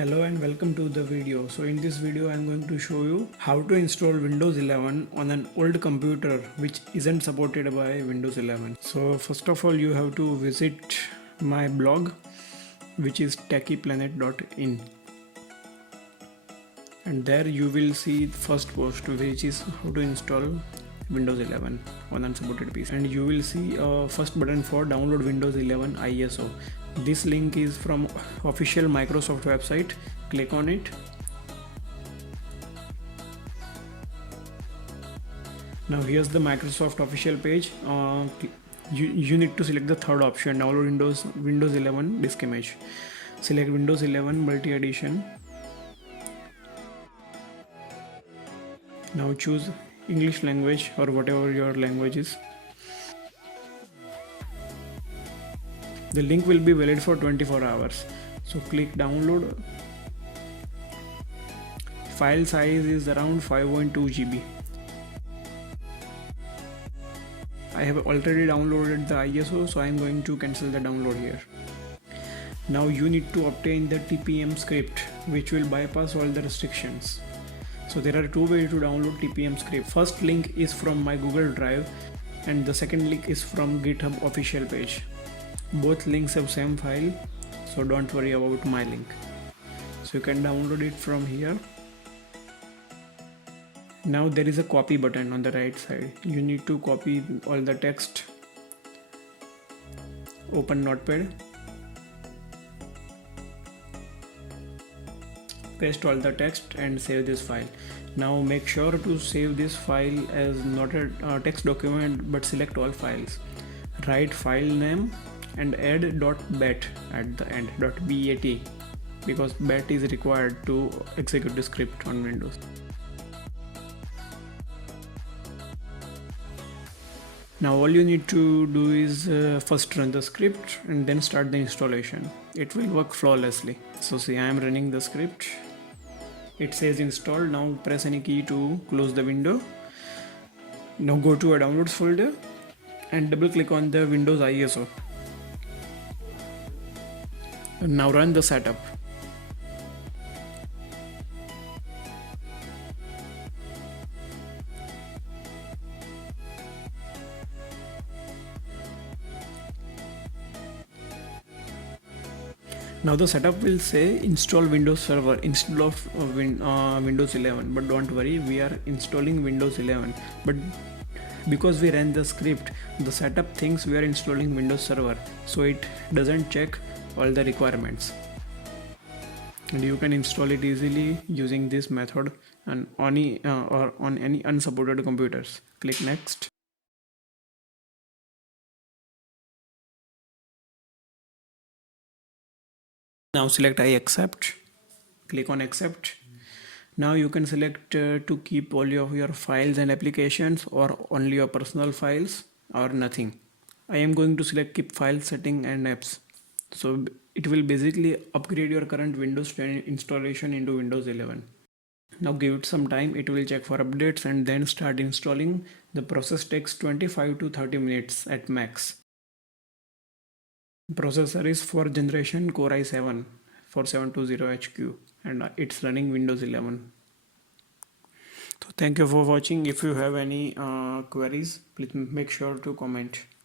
Hello and welcome to the video. So in this video I am going to show you how to install Windows 11 on an old computer which isn't supported by Windows 11. So first of all you have to visit my blog, which is techieplanet.in, and there you will see the first post, which is how to install Windows 11 on unsupported PC, and you will see a first button for download Windows 11 ISO. This link is from official Microsoft website. Click on it. Now here's the Microsoft official page. You need to select the third option, download Windows 11 disk image. Select Windows 11 multi edition. Now choose English language or whatever your language is. The link will be valid for 24 hours. So click download. File size is around 5.2 GB. I have already downloaded the ISO, so I am going to cancel the download here. Now you need to obtain the TPM script, which will bypass all the restrictions. So there are two ways to download TPM script. First link is from my Google Drive and the second link is from GitHub official page. Both links have same file, so don't worry about my link. So you can download it from here. Now there is a copy button on the right side. You need to copy all the text. Open Notepad. Paste all the text and save this file. Now make sure to save this file as not a text document, but select all files. Write file name and add .bat at the end, .bat, because bat is required to execute the script on Windows. Now all you need to do is first run the script and then start the installation. It will work flawlessly. So see, I am running the script. It says install. Now press any key to close the window. Now go to a downloads folder and double click on the Windows ISO. And now run the setup. Now the setup will say install Windows Server instead of Windows 11, but don't worry, we are installing Windows 11. But because we ran the script, the setup thinks we are installing Windows Server, so it doesn't check all the requirements. And you can install it easily using this method and on any unsupported computers. Click next. Now select I accept. Click on accept. Now you can select to keep all of your files and applications, or only your personal files, or nothing. I am going to select keep file setting and apps. So it will basically upgrade your current Windows 10 installation into Windows 11. Now give it some time, it will check for updates and then start installing. The process takes 25 to 30 minutes at max. Processor is 4th generation Core i7 4720HQ and it's running Windows 11. So thank you for watching. If you have any queries, please make sure to comment.